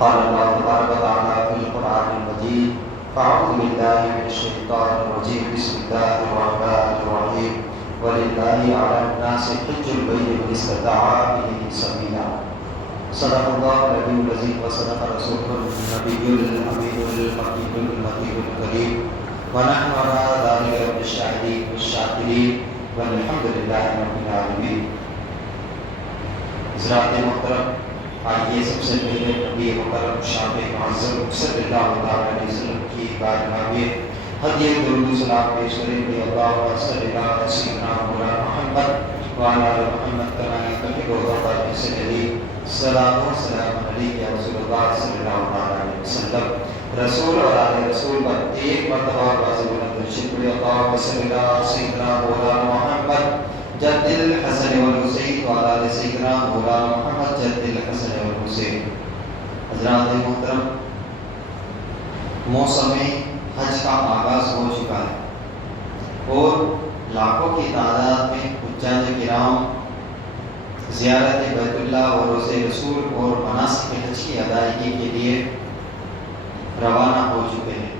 قال الله تبارك وتعالى في القرآن المجيد فأعوذ بالله من الشيطان الرجيم بسم الله الرحمن الرحيم ولله على الناس حج البيت من استطاع إليه سبيلا صدق الله العلي العظيم وصدق رسوله النبي الأمين المكي المتين الكريم ونحن على ذلك من الشاهدين والشاكرين والحمد لله رب العالمين. حضرات محترم، آئیے سب سے پہلے نبی مکرم شام معظم صلی اللہ علیہ وسلم کی بارگاہ میں ہدیہ درود و سلام پیش کریں کہ اللہم صلی اللہ علیہ سیدنا مولانا محمد وعلی آل محمد کما یحب ربنا سیدی صلاۃ و سلام علیک یا رسول اللہ صلی اللہ علیہ وسلم. رسول اور آل رسول پر ایک مرتبہ واضح بلند شکر اللہ صلی اللہ علیہ سیدنا مولانا محمد جد الحسن والحسین وعلی آل سیدنا مولانا محمد جد الحسن والحسین. حضرات محترم، موسم حج کا آغاز ہو چکا ہے اور لاکھوں کی تعداد میں حجاج کرام زیارت بیت اللہ و روضہ رسول اور مناسک حج کی ادائیگی کے لیے روانہ ہو چکے ہیں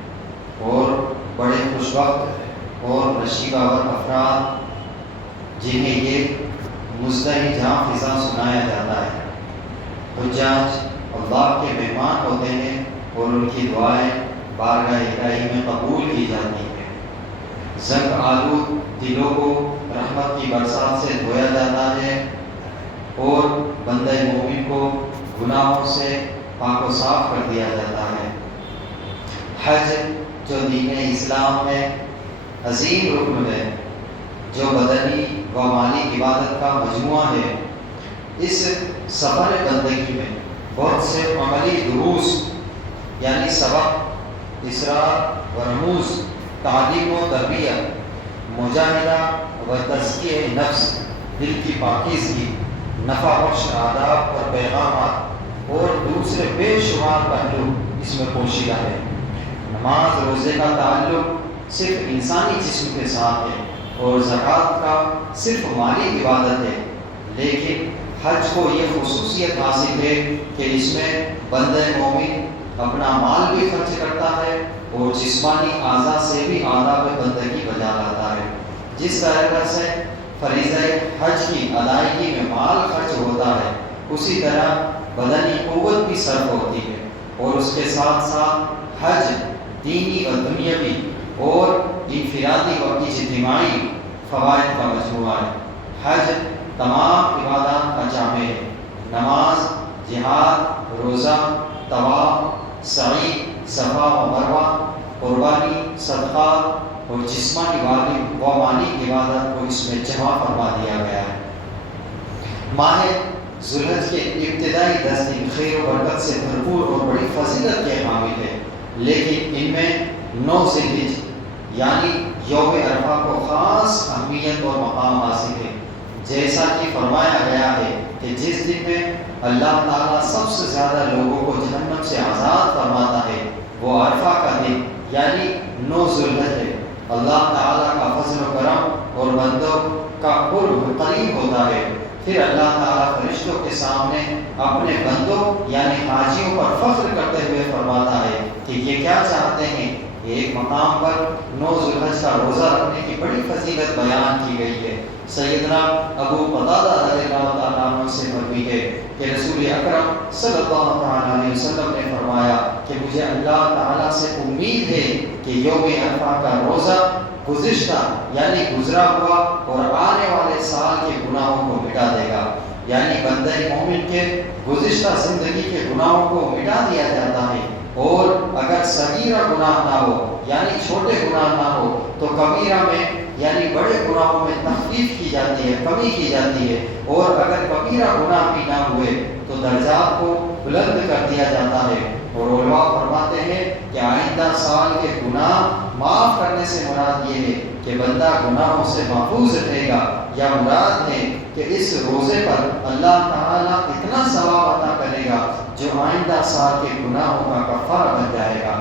اور بڑے خوشبخت اور نشیباور افراد جنہیں یہ مزدحجاں فضا سنایا جاتا ہے. حجاج اللہ کے مہمان ہوتے ہیں اور ان کی دعائیں بارگاہ الہی میں قبول کی جاتی ہیں. زنگ آلود دلوں کو رحمت کی برسات سے دھویا جاتا ہے اور بندہ مومن کو گناہوں سے پاک و صاف کر دیا جاتا ہے. حج جو دین اسلام میں عظیم رکن ہے، جو بدنی و مالی عبادت کا مجموعہ ہے، اس سفر بندگی میں بہت سے عملی دروس یعنی سبق، اسرار و رموز، تعلیم و تربیت، مجاہدہ و تزکیہ نفس، دل کی پاکیزگی، نفع بخش آداب اور پیغامات اور دوسرے بے شمار پہلو اس میں پوشیدہ ہے. نماز روزے کا تعلق صرف انسانی جسم کے ساتھ ہے اور زکوٰۃ کا صرف مالی عبادت ہے، لیکن حج کو یہ خصوصیت حاصل ہے کہ اس میں بندہ مومن اپنا مال بھی خرچ کرتا ہے اور جسمانی اعضاء سے بھی آداب بندگی بجا لاتا ہے. جس طرح سے فریضہ حج کی ادائیگی میں مال خرچ ہوتا ہے، اسی طرح بدنی قوت بھی صرف ہوتی ہے اور اس کے ساتھ ساتھ حج دینی و دنیاوی اور انفرادی و اجتماعی فوائد کا مجموعہ ہے. حج تمام عبادات کا جامع ہے. نماز، جہاد، روزہ، طواف، سعی، صفا و مروہ، قربانی، صدقات اور جسمانی و مالی عبادت کو اس میں جمع فرما دیا گیا ہے. ماہ ذوالحج کے ابتدائی 10 دن خیر و برکت سے بھرپور اور بڑی فضیلت کے حامل ہے، لیکن ان میں 9 ذی الحجہ یعنی یوم عرفہ کو خاص اہمیت اور مقام حاصل ہے. جیسا کہ فرمایا گیا ہے کہ جس دن میں اللہ تعالیٰ سب سے زیادہ لوگوں کو جہنم سے آزاد فرماتا ہے وہ عرفہ کا دن یعنی 9 ذی الحجہ ہے. اللہ تعالیٰ کا فضل و کرم اور بندوں کا قرب قریب ہوتا ہے. پھر اللہ تعالیٰ فرشتوں کے سامنے اپنے بندوں یعنی حاجیوں پر فخر کرتے ہوئے فرماتا ہے کہ یہ کیا چاہتے ہیں. ایک مقام پر 9 ذی الحجہ کا روزہ رکھنے کی بڑی فضیلت بیان کی گئی ہے. سیدنا ابو قتادہ رضی اللہ تعالیٰ عنہ سے مروی ہے کہ رسول اکرم صلی اللہ علیہ وسلم نے فرمایا کہ مجھے اللہ تعالیٰ سے امید ہے کہ یوم عرفہ کا روزہ گزشتہ یعنی گزرا ہوا اور آنے والے سال کے گناہوں کو مٹا دے گا. یعنی بندہ مومن کے گزشتہ زندگی کے گناہوں کو مٹا دیا جاتا ہے، اور اگر صغیرہ گناہ نہ ہو یعنی چھوٹے گناہ نہ ہو تو کبیرہ میں یعنی بڑے گناہوں میں تخفیف کی جاتی ہے، کمی کی جاتی ہے، اور اگر کبیرہ گناہ بھی نہ ہوئے تو درجات کو بلند کر دیا جاتا ہے. اور علماء فرماتے ہیں کہ آئندہ سال کے گناہ معاف کرنے سے مراد یہ ہے کہ بندہ گناہوں سے محفوظ رہے گا، یا مراد ہے کہ اس روزے پر اللہ تعالیٰ اتنا ثواب عطا کرے گا جو آئندہ سال کے گناہوں کا کفارہ بن جائے گا.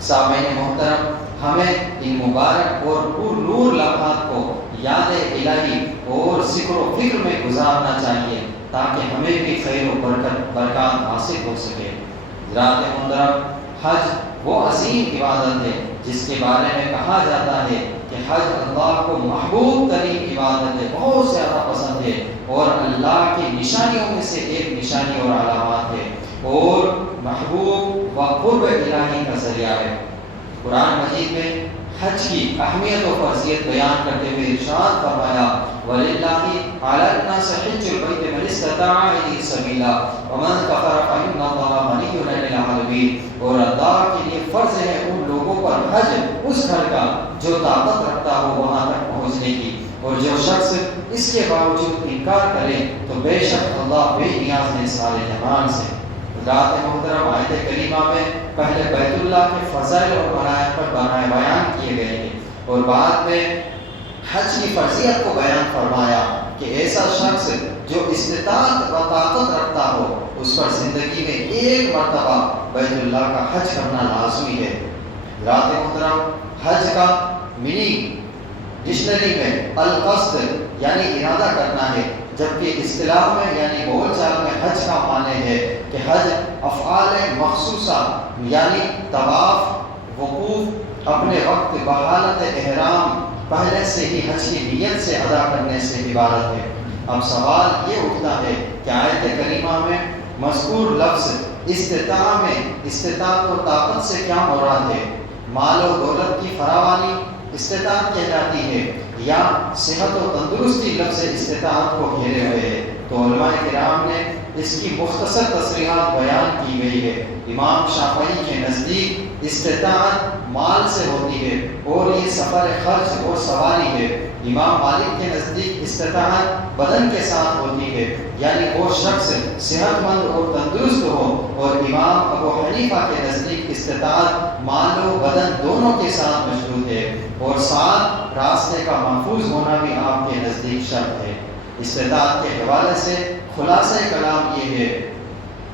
سامعین محترم، ہمیں ان مبارک اور پر نور لمحات کو یاد الہی اور ذکر و فکر میں گزارنا چاہیے تاکہ ہمیں بھی خیر و برکات حاصل حاصل ہو سکے۔ ذرات محترم، حج وہ عظیم عبادت ہے جس کے بارے میں کہا جاتا ہے کہ حج اللہ کو محبوب ترین عبادت ہے، بہت زیادہ پسند ہے، اور اللہ کی نشانیوں میں سے ایک نشانی اور علامات ہے، اور محبوب و قرب الہی کا ذریعہ ہے۔ قرآن مجید میں حج کی اہمیت و فرضیت بیان کرتے ہوئے ارشاد فرمایا وَلِلَّهِ عَلَى النَّاسِ حِجُّ الْبَيْتِ مَنِ اسْتَطَاعَ إِلَيْهِ سَبِيلًا وَمَنْ كَفَرَ فَإِنَّ اللَّهَ غَنِيٌّ عَنِ الْعَالَمِينَ، اور اللہ کے لیے فرض ہے ان لوگوں پر حج اس گھر کا جو طاقت رکھتا ہو وہاں تک پہنچنے کی، اور جو شخص اس کے باوجود انکار کرے تو بے شک اللہ بے نیاز ہے سارے جہان سے۔ ذات محترم، آیت کریمہ میں پہلے بیت اللہ کے فضائل اور منائب پر بیان کیے گئے ہیں، اور بعد میں حج کی فرضیت کو بیان فرمایا کہ ایسا شخص جو استطاعت و طاقت رکھتا ہو اس پر زندگی میں ایک مرتبہ بیت اللہ کا حج کرنا لازمی ہے۔ ذات محترم، حج کا میننگ ڈکشنری میں القصد یعنی ارادہ کرنا ہے، جبکہ اصطلاح میں یعنی بول چال میں حج کا معنی ہے کہ حج افعال مخصوصہ یعنی طواف، وقوف، اپنے وقت بحالت احرام پہلے سے ہی حج کی نیت سے ادا کرنے سے عبارت ہے۔ اب سوال یہ اٹھتا ہے کہ آیت کریمہ میں مذکور لفظ استطاعت میں استطاعت و طاقت سے کیا مراد ہے؟ مال و دولت کی فراوانی استطاعت کہلاتی ہے یا صحت و تندرستی لفظ استطاعت کو گھیرے ہوئے ہے؟ تو علماء کرام نے اس کی مختصر تصریحات بیان کی گئی ہے۔ امام شافعی کے نزدیک استطاعت مال سے ہوتی ہے اور یہ سفر خرچ اور سواری ہے۔ امام مالک کے نزدیک استطاعت بدن کے ساتھ ہوتی ہے، یعنی وہ شخص صحت مند اور تندرست ہو، اور امام ابو حنیفہ کے نزدیک استطاعت مال و بدن دونوں کے ساتھ مشروط ہے، اور ساتھ راستے کا محفوظ ہونا بھی آپ کے نزدیک شرط ہے۔ استطاعت کے حوالے سے خلاصہ کلام یہ ہے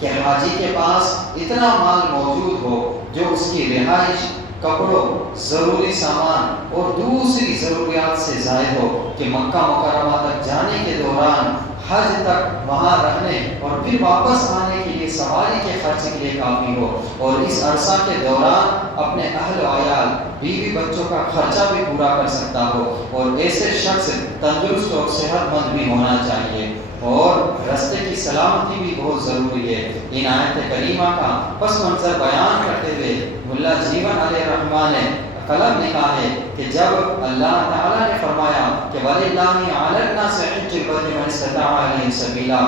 کہ حاجی کے پاس اتنا مال موجود ہو جو اس کی رہائش، کپڑوں، ضروری سامان اور دوسری ضروریات سے زائد ہو، کہ مکہ مکرمہ تک جانے کے دوران حج تک وہاں رہنے اور پھر واپس آنے کے لیے سواری کے خرچ کے لیے کافی ہو، اور اس عرصہ کے دوران اپنے اہل و عیال، بیوی بچوں کا خرچہ بھی پورا کر سکتا ہو، اور ایسے شخص تندرست اور صحت مند بھی ہونا چاہیے، اور راستے کی سلامتی بھی بہت ضروری ہے۔ ان آیت کریمہ کا پس منظر بیان کرتے ہوئے ملا جیون علیہ الرحمٰن نے قلم لکھا ہے کہ جب اللہ تعالیٰ نے فرمایا کہ وَلِلَّهِ عَلَى النَّاسِ حِجُّ الْبَيْتِ مَنِ اسْتَطَاعَ إِلَيْهِ سَبِيلًا،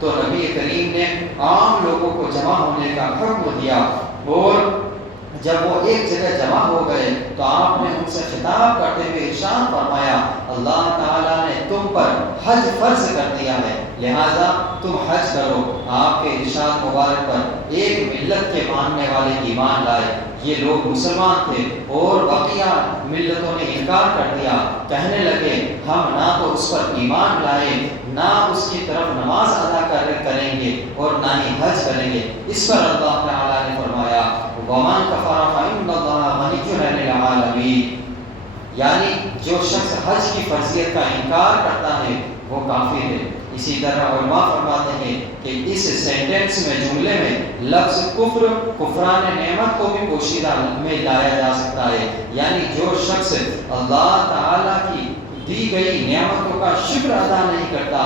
تو نبی کریم نے عام لوگوں کو جمع ہونے کا حکم دیا، اور جب وہ ایک جگہ جمع ہو گئے تو آپ نے ان سے خطاب کرتے ہوئے ارشاد فرمایا اللہ تعالیٰ نے تم پر حج فرض کر دیا ہے، لہذا تم حج کرو۔ آپ کے ارشاد مبارک پر ایک ملت کے ماننے والے ایمان لائے، یہ لوگ مسلمان تھے، اور بقیہ ملتوں نے انکار کر دیا، کہنے لگے ہم نہ تو اس پر ایمان لائے، نہ اس کی طرف نماز ادا کریں گے، اور نہ ہی حج کریں گے۔ اس پر اللہ تعالیٰ نے فرمایا وَمَنْ كَفَرَ فَإِنَّ اللَّهَ غَنِيٌّ عَنِ الْعَالَمِينَ، یعنی جو شخص حج کی فرضیت کا انکار کرتا ہے وہ کافر ہے۔ اسی طرح علماء فرماتے ہیں کہ اس سینٹنس میں، جملے میں لفظ کفر، کفران نعمت کو بھی پوشیدہ میں لایا جا سکتا ہے، یعنی جو شخص اللہ تعالیٰ کی دی گئی نعمتوں کا شکر ادا نہیں کرتا،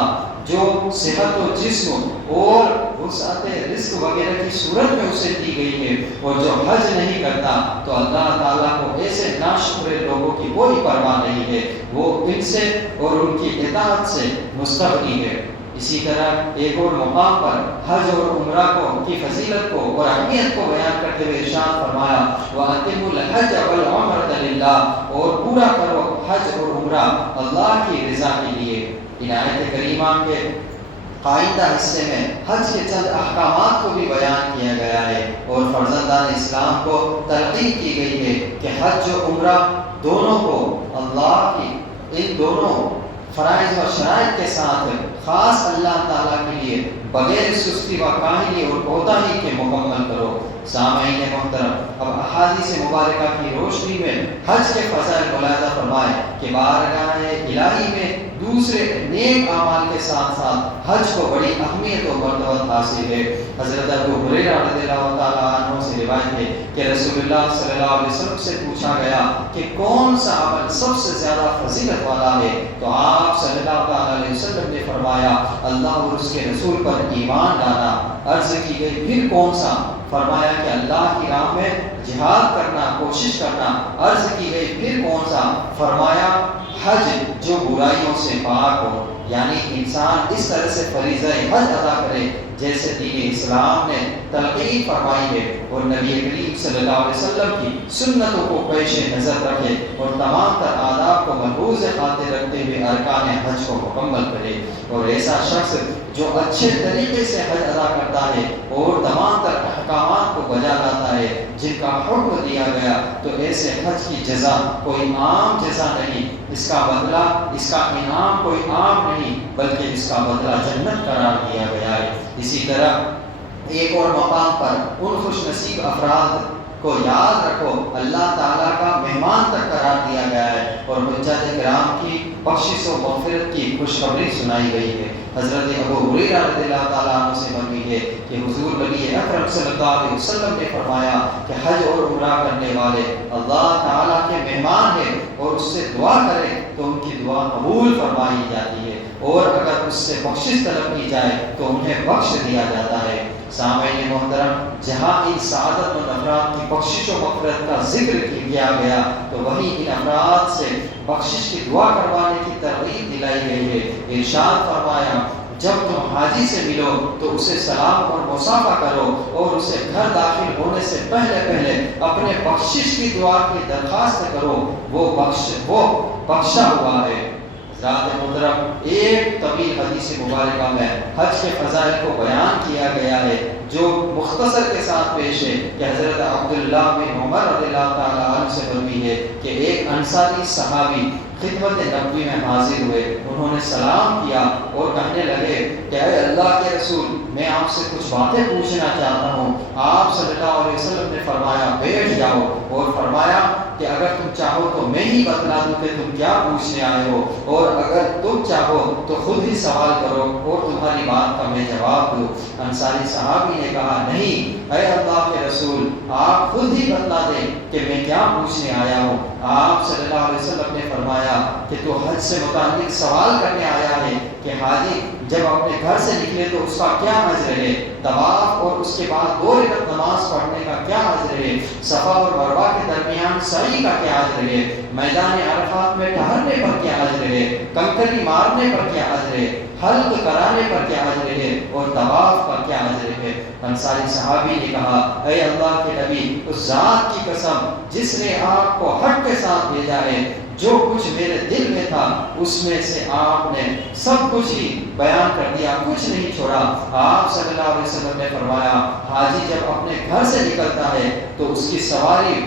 جو صحت و جسم اور وسعت رزق وغیرہ کی صورت میں اسے دی گئی ہے، اور جو حج نہیں کرتا تو اللہ تعالیٰ کو ایسے ناشکر لوگوں کی کوئی پرواہ نہیں ہے، وہ ان سے اور ان کی اطاعت سے مستغنی ہے۔ اسی طرح ایک اور مقام پر حج اور عمرہ کی فضیلت کو اور اہمیت کو بیان کرتے ہوئے ارشاد فرمایا وَأَتِمُّ الْحَجَّ وَالْعُمْرَةَ لِلَّهِ، اور پورا کرو حج اور عمرہ اللہ کی رضا کے لیے۔ ان آیت کریمہ کے آئندہ حصے میں حج کے چند احکامات کو بھی بیان کیا گیا ہے، اور فرزندان اسلام کو تلقین کی گئی ہے کہ حج و عمرہ دونوں کو اللہ کی ان دونوں فرائض و شرائط کے ساتھ خاص اللہ تعالیٰ کے لیے بغیر سستی و کاہلی اور کوتاہی کے مکمل کرو۔ سامعین محترم، اب احادیث مبارکہ کی روشنی میں حج کے فضائل ملاحظہ فرمائے کہ بارگاہ الہی میں دوسرے نیک اعمال کے ساتھ ساتھ حج کو بڑی اہمیت و مرتبت حاصل ہے۔ حضرت ابو ہریرہ رضی اللہ تعالیٰ عنہ سے روایت ہے کہ رسول اللہ صلی اللہ علیہ وسلم سے پوچھا گیا کہ کون سا عمل سب سے زیادہ فضیلت والا ہے، تو آپ صلی اللہ علیہ وسلم نے فرمایا اللہ اور اس کے رسول پر ایمان لانا۔ عرض کی گئی پھر کون سا؟ فرمایا کہ اللہ کی راہ میں جہاد کرنا، کوشش کرنا۔ عرض کی گئی پھر کون سا؟ فرمایا حج جو برائیوں سے پاک ہو، یعنی انسان اس طرح سے فریضہ حج ادا کرے جیسے دین اسلام نے تلقین فرمائی ہے، اور نبی کریم صلی اللہ علیہ وسلم کی سنتوں کو پیش نظر رکھے اور تمام تر آداب کو ملحوظ خاطر رکھتے ہوئے ارکان حج کو مکمل کرے۔ اور ایسا شخص جو اچھے طریقے سے حج ادا کرتا ہے اور تمام تر احکامات کو بجا لاتا ہے جن کا حکم دیا گیا، تو ایسے حج کی جزا کوئی عام جزا نہیں، اس کا بدلہ، اس کا انعام کوئی عام نہیں، بلکہ اس کا بدلہ جنت قرار دیا گیا ہے۔ اسی طرح ایک اور مقام پر ان خوش نصیب افراد کو یاد رکھو اللہ تعالیٰ کا مہمان تک قرار دیا گیا ہے، اور حجاج کرام کی بخشش و مغفرت کی خوشخبری سنائی گئی ہے۔ حضرت ابو ہریرہ رضی اللہ تعالیٰ عنہ سے مروی ہے کہ حضور نبی اکرم صلی اللہ علیہ وسلم نے فرمایا کہ حج اور عمرہ کرنے والے اللہ تعالیٰ کے مہمان ہیں، اور اس سے دعا کریں تو ان کی دعا قبول فرمائی جاتی ہے، اور اگر اس سے بخشش طلب کی جائے تو انہیں بخش دیا جاتا ہے۔ سامعین محترم، جہاں ان سعادت مند افراد کی بخشش و مغفرت کا ذکر کیا گیا، تو وہیں ان افراد سے بخشش کی دعا کروانے کی ترغیب دلائی گئی ہے۔ ارشاد فرمایا جب تم حاجی سے ملو تو اسے سلام اور مصافحہ کرو، اور اسے گھر داخل ہونے سے پہلے اپنے بخشش کی دعا کی درخواست کرو، وہ بخشا ہوا ہے۔ حضرات محترم، ایک طویل حدیث مبارکہ میں حج کے فضائل کو بیان کیا گیا ہے جو مختصر کے ساتھ پیش ہے کہ حضرت عبداللہ بن عمر رضی اللہ تعالیٰ عنہ سے مروی ہے کہ ایک انصاری صحابی خدمت نبوی میں حاضر ہوئے، انہوں نے سلام کیا اور کہنے لگے کہ اے اللہ کے رسول، میں آپ سے کچھ باتیں پوچھنا چاہتا ہوں۔ آپ صلی اللہ علیہ وسلم نے فرمایا بیٹھ جاؤ، اور فرمایا کہ اگر تم چاہو تو میں ہی بتلا دوں کہ تم کیا پوچھنے آئے ہو، اور اگر تم چاہو تو خود ہی سوال کرو اور تمہاری بات کا میں جواب دوں۔ انصاری صحابی نے کہا نہیں اے اللہ کے رسول، آپ خود ہی بتلا دیں کہ میں کیا پوچھنے آیا ہوں۔ آپ صلی اللہ علیہ وسلم نے فرمایا کہ تو حج سے متعلق سوال کرنے آیا ہے کہ حاجی جب اپنے گھر سے نکلے تو اس کا کیا اجر ہے، طواف اور اس کے بعد 2 رکعت نماز پڑھنے کا کیا اجر ہے، صفا اور مروہ کے درمیان سعی کا کیا اجر ہے، میدان عرفات میں ٹہرنے پر کیا اجر ہے، کنکری مارنے پر کیا اجر ہے، حلق کرانے پر کیا اجر ہے، اور طواف کا کیا اجر ہے۔ انصاری صحابی نے کہا اے اللہ کے نبی، اس ذات کی قسم جس نے آپ کو حق کے ساتھ بھیجا ہے، جو کچھ میرے دل میں تھا اس میں سے آپ نے سب کچھ ہی بیان کر دیا، کچھ نہیں چھوڑا۔ آپ صلی اللہ علیہ وسلم نے فرمایا حاجی جب اپنے گھر سے نکلتا ہے تو اس کی سواری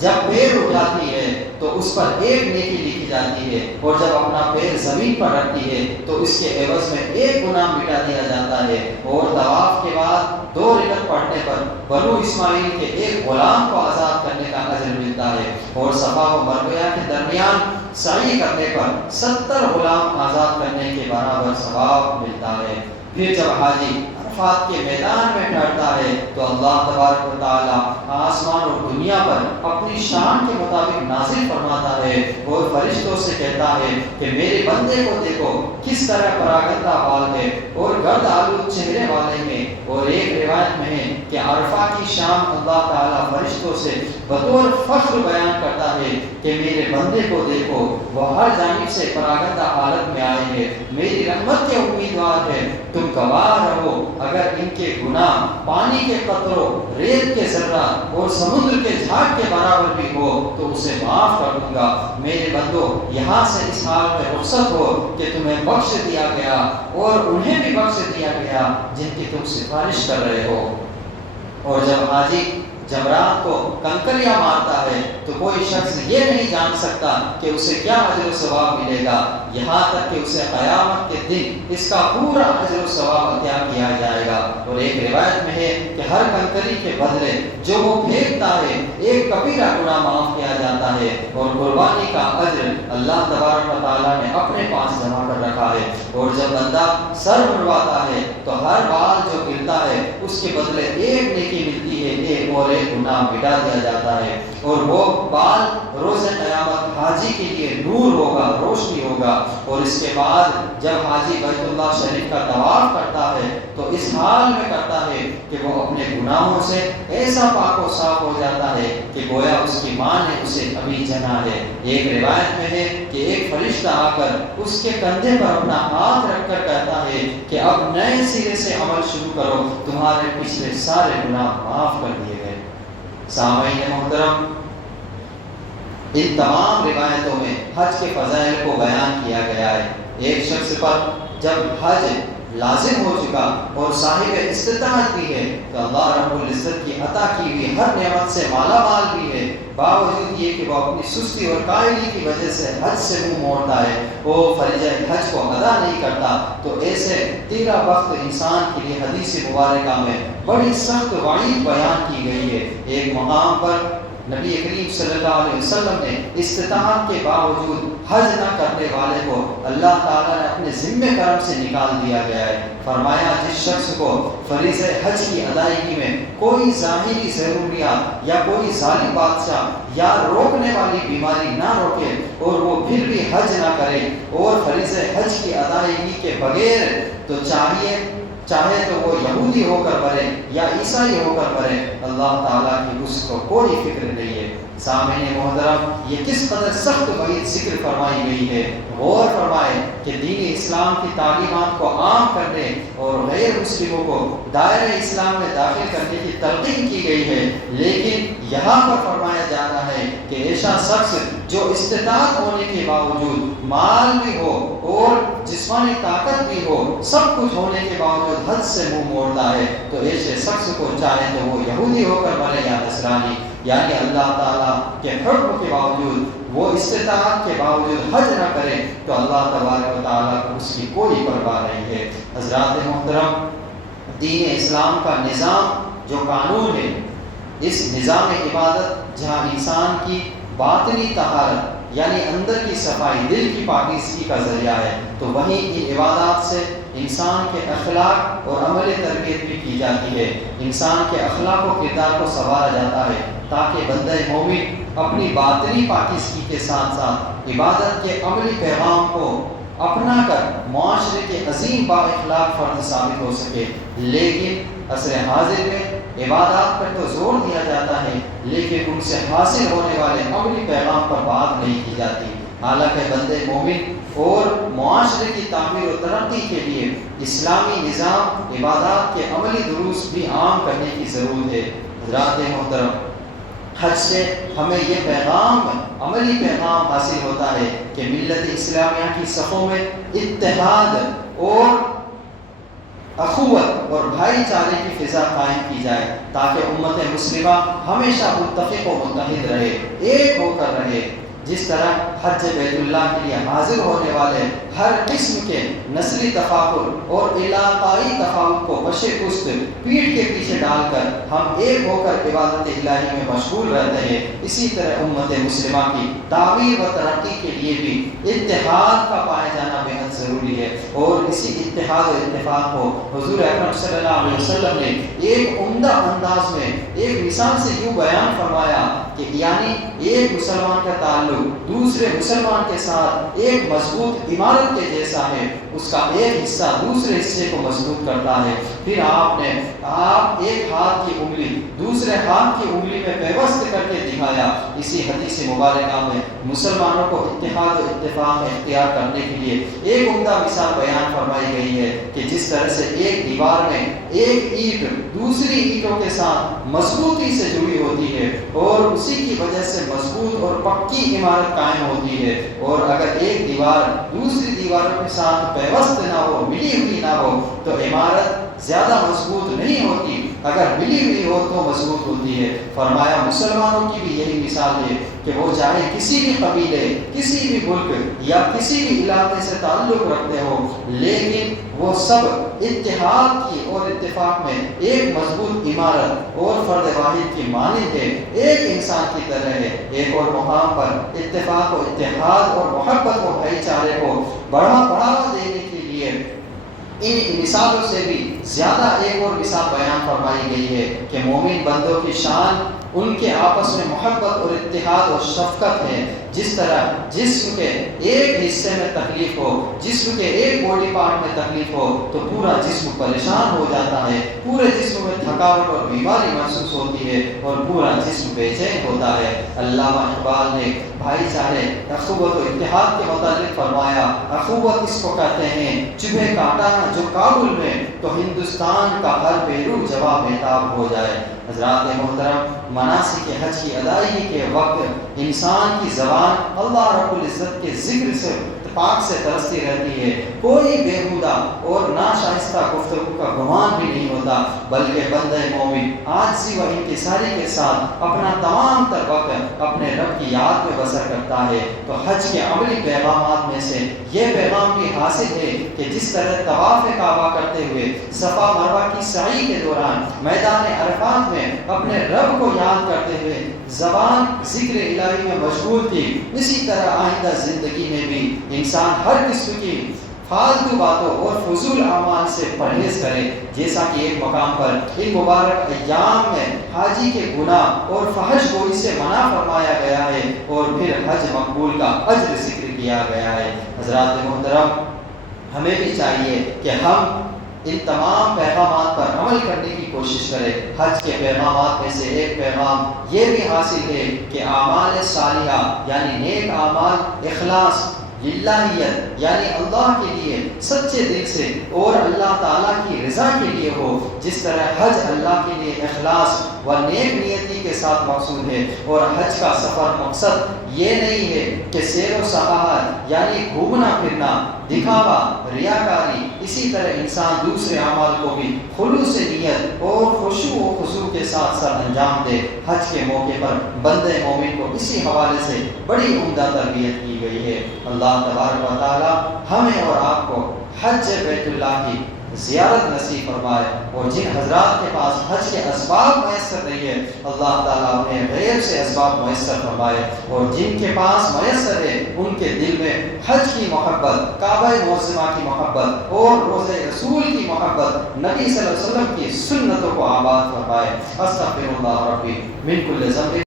جب پیر اٹھاتی ہے تو اس پر 1 نیکی لکھی جاتی ہے، اور جب اپنا پیر زمین پر رکھتی ہے تو اس کے عوض میں 1 گناہ مٹا دیا جاتا ہے، اور طواف کے بعد 2 رکعت پڑھنے پر بنو اسماعیل کے 1 غلام کو آزاد کرنے کا اجر ملتا ہے، اور صفا و مروہ کے درمیان سعی کرنے پر 70 غلام آزاد کرنے کے برابر ثواب ملتا ہے۔ پھر جب حاجی عرفات کے میدان میں ٹھہرتا ہے تو اللہ تبارک و تعالی آسمان اور دنیا پر اپنی شان کے مطابق نازل فرماتا ہے، اور فرشتوں سے کہتا ہے کہ میرے بندے کو دیکھو کس طرح پراگندہ بال ہے اور گرد آلود چہرے والے ہیں۔ اور ایک روایت میں ہے کہ عرفہ کی شام اللہ تعالیٰ فرشتوں سے بطور فخر بیان کرتا ہے کہ میرے بندے کو دیکھو، وہ ہر جانب سے پراگندہ حالت میں آئے ہیں، میری رحمت کے امیدوار ہے، تم گواہ رہو، اگر ان کے گناہ پانی کے قطروں، ریت کے ذرات اور سمندر کے جھاگ کے برابر بھی ہو تو اسے معاف کر دوں گا۔ میرے بندو، یہاں سے اس حال میں رخصت ہو کہ تمہیں بخش دیا گیا اور انہیں بھی بخش دیا گیا جن کی تم سفارش کر رہے ہو۔ اور جب حاجی جمرات کو کنکریاں مارتا ہے تو کوئی شخص یہ نہیں جان سکتا کہ اسے کیا اجر و ثواب ملے گا، یہاں تک کہ اسے قیامت کے دن اس کا پورا اجر و ثواب عطا کیا جائے گا۔ اور ایک روایت میں ہے کہ ہر کنکری کے بدلے جو وہ پھینکتا ہے ایک کبیرہ گناہ معاف کیا جاتا ہے، اور قربانی کا اجر اللہ تبارک و تعالیٰ نے اپنے پاس جمع کر رکھا ہے۔ اور جب بندہ سر منڈواتا ہے تو ہر بال جو گرتا ہے اس کے بدلے ایک نیکی ملتی ہے، ایک اور ایک گناہ مٹا دیا جاتا ہے، اور وہ بال روز قیامت حاجی کے لیے نور ہوگا، روشنی ہوگا۔ اور اس کے بعد جب حاجی بیت اللہ شریف کا طواف کرتا ہے تو اس حال میں کرتا ہے کہ وہ اپنے گناہوں سے ایسا پاک و صاف ہو جاتا ہے کہ گویا اس کی ماں نے اسے ابھی جنا ہے۔ ایک روایت میں ہے کہ ایک فرشتہ آ کر اس کے کندھے پر اپنا ہاتھ رکھ کر کہتا ہے کہ اب نئے سرے سے عمل شروع کرو، تمہارے پچھلے سارے گناہ معاف کر دیے گئے۔ سامعین محترم، ان تمام روایتوں میں حج کے فضائل کو بیان کیا گیا ہے۔ ایک شخص پر جب حج لازم ہو چکا اور صاحب استطاعت بھی ہے تو اللہ رب العزت کی عطا کی ہوئی ہر نعمت سے مالا مال بھی ہے، باوجود یہ کہ وہ اپنی سستی اور قائلی کی وجہ سے حج سے منہ موڑتا ہے، وہ فریضہ حج کو ادا نہیں کرتا، تو ایسے تیرا وقت انسان کے لیے حدیث مبارکہ میں بڑی سخت وعید بیان کی گئی ہے۔ ایک مقام پر نبی کریم صلی اللہ علیہ وسلم نے استطاعت کے باوجود حج نہ کرنے والے کو اللہ تعالیٰ نے اپنے ذمہ کرم سے نکال دیا گیا ہے۔ فرمایا جس شخص کو فریضہ حج کی ادائیگی میں کوئی ظاہری ضروریات یا کوئی ظالم بادشاہ یا روکنے والی بیماری نہ روکے اور وہ پھر بھی حج نہ کرے اور فریضہ حج کی ادائیگی کے بغیر تو چاہے تو وہ یہودی ہو کر مرے یا عیسائی ہو کر مرے، اللہ تعالیٰ کی اس کو کوئی فکر نہیں ہے۔ سامعین محترم، یہ کس قدر سخت وعید ذکر فرمائی گئی ہے۔ غور فرمائے کہ دین اسلام کی تعلیمات کو عام کرنے اور غیر مسلموں کو دائرہ اسلام میں داخل کرنے کی تلقین کی گئی ہے، لیکن یہاں پر فرمایا جا رہا ہے کہ ایسا شخص جو استطاعت ہونے کے باوجود مال بھی ہو اور جسمانی طاقت بھی ہو، سب کچھ ہونے کے باوجود حج سے منہ موڑتا ہے، تو ایسے شخص کو چاہے تو وہ یہودی ہو کر مرے یا نصرانی، یعنی اللہ تعالیٰ کے حکم کے باوجود وہ استطاعت کے باوجود حج نہ کرے تو اللہ تبارک و تعالیٰ کو اس کی کوئی پرواہ نہیں ہے۔ حضرات محترم، دین اسلام کا نظام جو قانون ہے، اس نظام عبادت جہاں انسان کی باطنی طہارت یعنی اندر کی صفائی، دل کی پاکیزگی کا ذریعہ ہے، تو وہیں ان عبادات سے انسان کے اخلاق اور عمل تربیت بھی کی جاتی ہے، انسان کے اخلاق و کردار کو سنوارا جاتا ہے تاکہ بندہ مومن اپنی باطنی پاکیزگی کے ساتھ ساتھ عبادت کے عملی پیغام کو اپنا کر معاشرے کے عظیم با اخلاق فرد ثابت ہو سکے۔ لیکن عصر حاضر میں عبادات پر تو زور دیا جاتا ہے لیکن ان سے حاصل ہونے والے عملی پیغام پر بات نہیں کی جاتی، حالانکہ بندے مومن اور معاشرے کی تعمیر و ترقی کے لیے اسلامی نظام عبادات کے عملی دروس بھی عام کرنے کی ضرورت ہے۔ حضرات محترم، حج سے ہمیں یہ پیغام، عملی پیغام حاصل ہوتا ہے کہ ملت اسلامیہ کی صفوں میں اتحاد اور اخوت اور بھائی چارے کی فضا قائم کی جائے تاکہ امت مسلمہ ہمیشہ متفق و متحد رہے، ایک ہو کر رہے۔ جس طرح حج بیت اللہ کے لیے حاضر ہونے والے ہر قسم کے نسلی تفاخر اور علاقائی تفاوت کو بشے پشت پیٹھ کے پیچھے ڈال کر ہم ایک ہو کر عبادت الہی میں مشغول رہتے ہیں، اسی طرح امت مسلمہ کی تعمیر و ترقی کے لیے بھی اتحاد کا پائے جانا بے حد ضروری ہے، اور اسی اتحاد و اتفاق کو حضور اکرم صلی اللہ علیہ وسلم نے ایک عمدہ انداز میں ایک مثال سے یوں بیان فرمایا کہ یعنی ایک مسلمان کا تعلق دوسرے مسلمان کے ساتھ ایک مضبوط عمارت کے جیسا ہے، اس کا ایک حصہ دوسرے حصے کو مضبوط کرتا ہے۔ پھر آپ ایک ہاتھ کی انگلی دوسرے ہاتھ کی انگلی میں پیوست کر کے دکھایا۔ اسی حدیث مبارکہ میں مسلمانوں کو اتحاد و اتفاق اختیار کرنے کے لیے ایک عمدہ مثال بیان فرمائی گئی ہے کہ جس طرح سے ایک دیوار میں ایک اینٹ دوسری اینٹوں کے ساتھ مضبوطی سے جڑی ہوتی ہے اور اسی کی وجہ سے مضبوط اور پکی عمارت قائم ہوتی ہے، اور اگر ایک دیوار دوسری دیواروں کے ساتھ پیوست نہ ہو، ملی ہوئی نہ ہو، تو عمارت زیادہ مضبوط نہیں ہوتی۔ اگر ملی ہوئی ہو تو مضبوط ہوتی ہے۔ فرمایا مسلمانوں کی بھی یہی مثال ہے کہ وہ چاہے کسی بھی قبیلے، کسی بھی ملک یا کسی بھی علاقے سے تعلق رکھتے ہو، لیکن وہ سب اتحاد کی اور اتفاق میں ایک مضبوط عمارت اور فرد واحد کی مانند ہے، ایک انسان کی طرح ہے۔ ایک اور مقام پر اتفاق و اتحاد اور محبت و بھائی چارے کو بڑھاوا دینے کے لیے ان مثالوں سے بھی زیادہ ایک اور مثال بیان فرمائی گئی ہے کہ مومن بندوں کی شان ان کے آپس میں محبت اور اتحاد اور شفقت ہے۔ جس طرح جسم کے ایک حصے میں تکلیف ہو، جسم کے ایک باڈی پارٹ میں تکلیف ہو تو پورا جسم پریشان ہو جاتا ہے، پورے جسم میں تھکاوٹ اور بیماری محسوس ہوتی ہے اور پورا جسم بے چین ہوتا ہے۔ علامہ اقبال نے بھائی چارے، اخوت و اتحاد کے متعلق فرمایا، اخوت اس کو کہتے ہیں چبھے کاٹا نہ جو کابل میں تو ہندوستان کا ہر پہلو جواب بےتاب ہو جائے۔ حضرات محترم، مناسک حج کی ادائیگی کے وقت انسان کی زبان اللہ رب العزت کے ذکر سے پاک سے ترستی رہتی ہے، کوئی بےہودہ اور ناشائستہ گفتگو کا گمان بھی نہیں ہوتا، بلکہ بندہ مومن عاجزی و انکساری کے ساتھ اپنا تمام تر وقت اپنے رب کی یاد میں بسر کرتا ہے۔ تو حج کے عملی پیغامات میں سے یہ پیغام بھی حاصل ہے کہ جس طرح طواف کعبہ کرتے ہوئے صفا مروہ کی سعی کے دوران میدان عرفات میں اپنے رب کو یاد کرتے ہوئے زبان ذکر الہی میں مشغول تھی، اسی طرح آئندہ زندگی میں بھی انسان ہر قسم کی فالتو باتوں اور فضول اعمال سے پرہیز کرے، جیسا کہ ایک مقام پر ان مبارک ایام میں حاجی کے گناہ اور فحش گوئی سے منع فرمایا گیا ہے اور پھر حج مقبول کا اجر ذکر کیا گیا ہے۔ حضرات محترم، ہمیں بھی چاہیے کہ ہم ان تمام پیغامات پر عمل کرنے کی کوشش کریں۔ حج کے پیغامات میں سے ایک پیغام یہ بھی حاصل ہے کہ اعمال صالحہ یعنی نیک اعمال اخلاص، للہیت یعنی اللہ کے لیے سچے دل سے اور اللہ تعالیٰ کی رضا کے لیے ہو، جس طرح حج اللہ کے لیے اخلاص و نیک نیتی کے ساتھ مقصود ہے۔ اور حج کا سفر مقصد یہ نہیں ہے کہ سیر و سیاحت یعنی گھومنا پھرنا، دکھاوا، ریاکاری، اسی طرح انسان دوسرے اعمال کو بھی خلوص نیت اور خشوع و خضوع کے ساتھ سر انجام دے۔ حج کے موقع پر بندے مومن کو اسی حوالے سے بڑی عمدہ تربیت کی گئی ہے۔ اللہ تبارک و تعالی ہمیں اور آپ کو حج بیت اللہ کی زیارت نصیب فرمائے، اور جن حضرات کے پاس حج کے اسباب میسر نہیں ہے اللہ تعالیٰ انہیں غیر سے اسباب میسر فرمائے، اور جن کے پاس میسر ہے ان کے دل میں حج کی محبت، کعبہ معظمہ کی محبت اور روضہ رسول کی محبت، نبی صلی اللہ علیہ وسلم کی سنتوں کو آباد فرمائے۔ استغفر اللہ ربی من کل ذنب